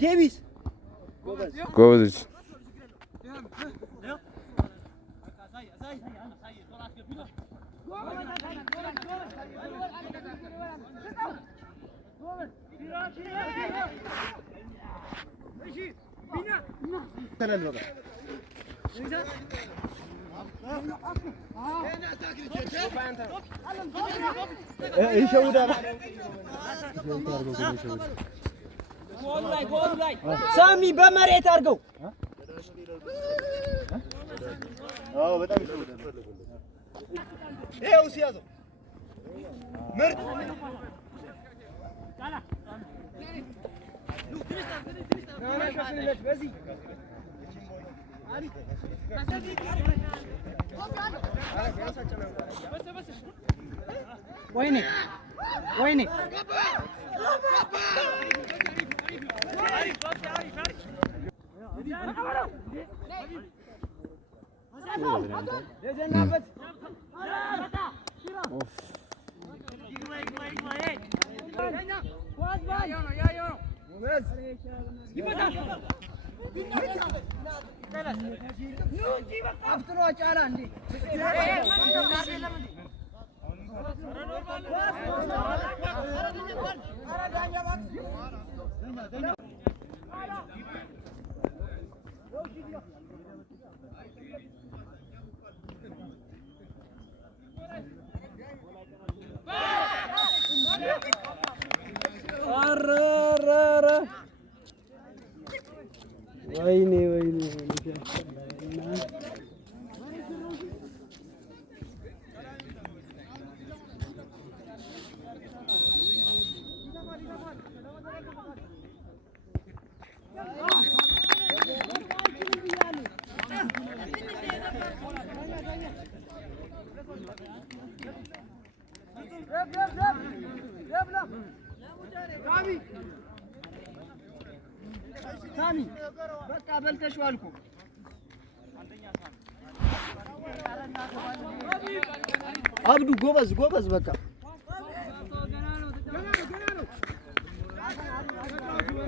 Davis. ጎበዝ ሳሚ በመሬት አድርገው። አዎ በጣም ይሄው ሲያዘው ምርጥ ወይኔ ወይኔ ወይኔ ወይኔ ሳሚ በቃ በልተሽዋል እኮ አብዱ ጎበዝ ጎበዝ በቃ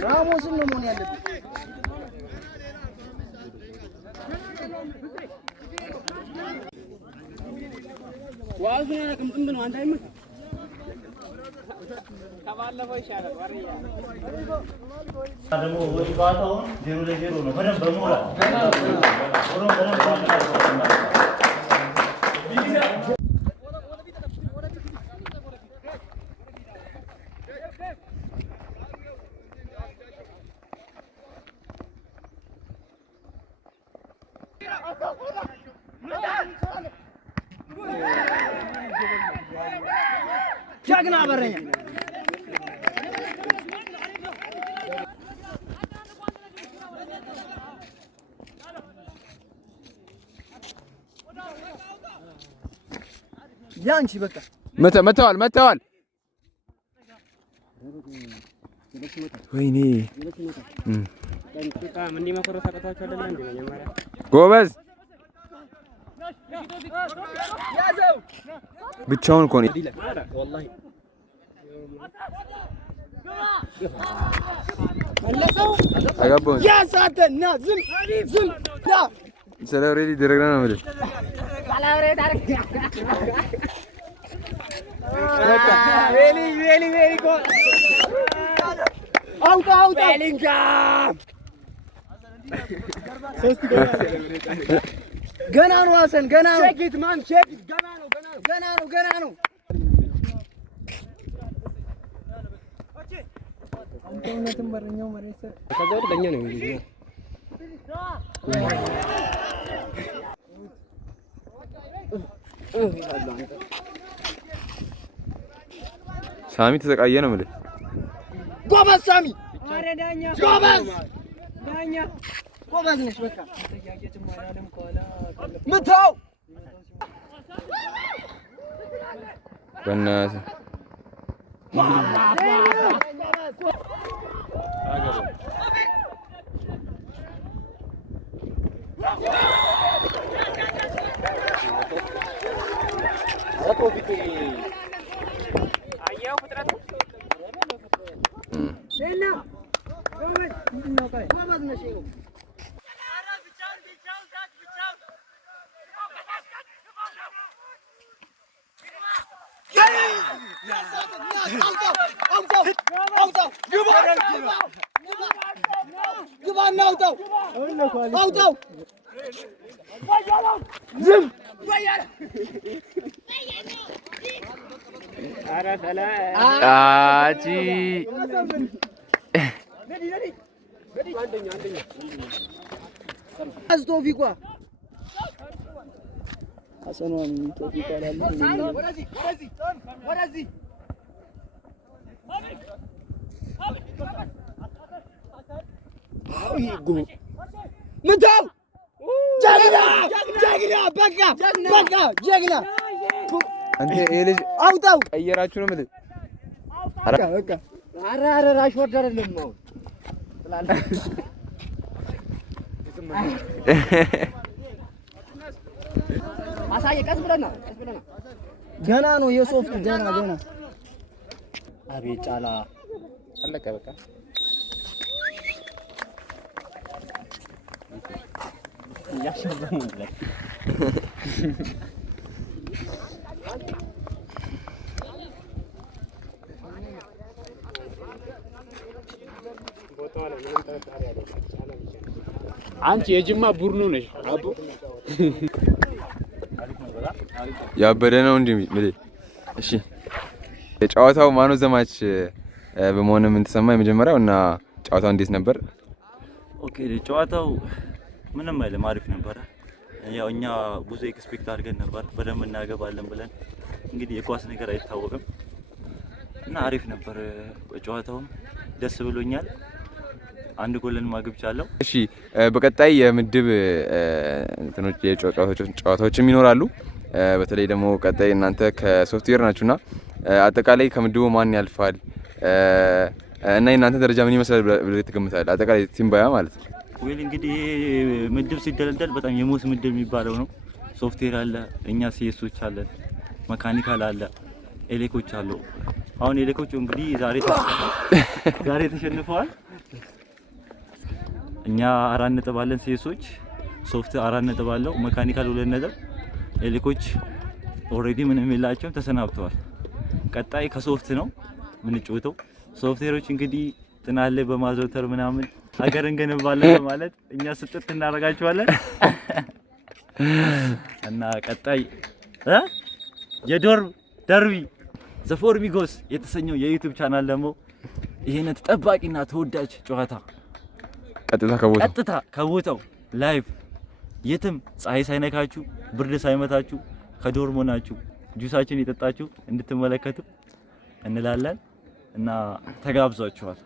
ራሞስን ነው መሆን ያለበት ዋዙን ያለቅም ጥንብ ነው አንተ አይመጣ ከባለፈው ይሻላል ወሬያ ደግሞ ወጣታው 0-0 ነው በደንብ በሞራ ጀግና በረኛ ያንቺ በቃ መተዋል። ወይኔ ጎበዝ ብቻውን እኮ ነው አጋባው ያሳተና ዝም ና ሰላውሬዲ ደረግና ነው ማለት ሰላውሬዲ አርክ በቃ ዌሊ ጎ አውጣ ቤሊንጋም ሶስት ገና ነው ሐሰን ገና ነው ቼክ ማን ቼክ ገና ነው አንተውነትም በረኛው መሬት ከዛው ለኛ ነው እንግዲህ ሳሚ ተሰቃየ ነው ማለት ጎበዝ ሳሚ አረ ዳኛ ጎበዝ ነሽ በቃ ምታው በእናትህ አውጣው ዝም አጂ አስቶፊቋ አሰኗን ቶፊቋ ያለው ወደዚህ ምታው ጀግና በቃ ጀግና አንተ ይሄ ልጅ አውጣው ቀየራችሁ ነው ማለት በቃ አረ ራሽ ወርድ አይደለም ነው አሳየ ቀስ ብለና ገና ነው የሶፍት ገና አቤት ጫላ አለቀ በቃ ያሻበሙ ማለት አንቺ የጅማ ቡርኑ ነሽ አቡ ያበደ ነው እንዴ ማለት እሺ ጨዋታው ማነው ዘማች በመሆን ምን ተሰማ የመጀመሪያው እና ጨዋታው እንዴት ነበር? ኦኬ ጨዋታው ምንም አይልም አሪፍ ነበር። ያው እኛ ብዙ ኤክስፔክት አድርገን ነበር በደንብ እናገባለን ብለን እንግዲህ የኳስ ነገር አይታወቅም እና አሪፍ ነበር ጨዋታውም ደስ ብሎኛል። አንድ ጎልን ማግብቻለሁ። እሺ በቀጣይ የምድብ እንትኖች ጨዋታዎችም ይኖራሉ። በተለይ ደግሞ ቀጣይ እናንተ ከሶፍትዌር ናችሁና አጠቃላይ ከምድቡ ማን ያልፋል እና የእናንተ ደረጃ ምን ይመስላል ብለህ ትገምታለህ? አጠቃላይ ቲም ባያ ማለት ነው። ወይል እንግዲህ ምድብ ሲደለደል በጣም የሞት ምድብ የሚባለው ነው። ሶፍትዌር አለ፣ እኛ ሲኤሶች አለን፣ መካኒካል አለ፣ ኤሌኮች አሉ። አሁን ኤሌኮቹ እንግዲህ ዛሬ ተሸንፈዋል። እኛ 4 ነጥብ አለን፣ ሲኤሶች ሶፍት 4 ነጥብ አለው፣ መካኒካል 2 ነጥብ፣ ኤሌኮች ኦሬዲ ምንም የላቸውም ተሰናብተዋል። ቀጣይ ከሶፍት ነው የምንጫወተው። ሶፍትዌሮች እንግዲህ ጥናት ላይ በማዘውተር ምናምን ሀገር እንገነባለን በማለት እኛ ስጥት እናደርጋቸዋለን እና ቀጣይ የዶርም ደርቢ ዘ ፎር ሚጎስ የተሰኘው የዩቲዩብ ቻናል ደግሞ ይሄን ተጠባቂና ተወዳጅ ጨዋታ ቀጥታ ከቦታው ላይቭ የትም ፀሐይ ሳይነካችሁ ብርድ ሳይመታችሁ ከዶርም ሆናችሁ ጁሳችን እየጠጣችሁ እንድትመለከቱ እንላለን እና ተጋብዛችኋል።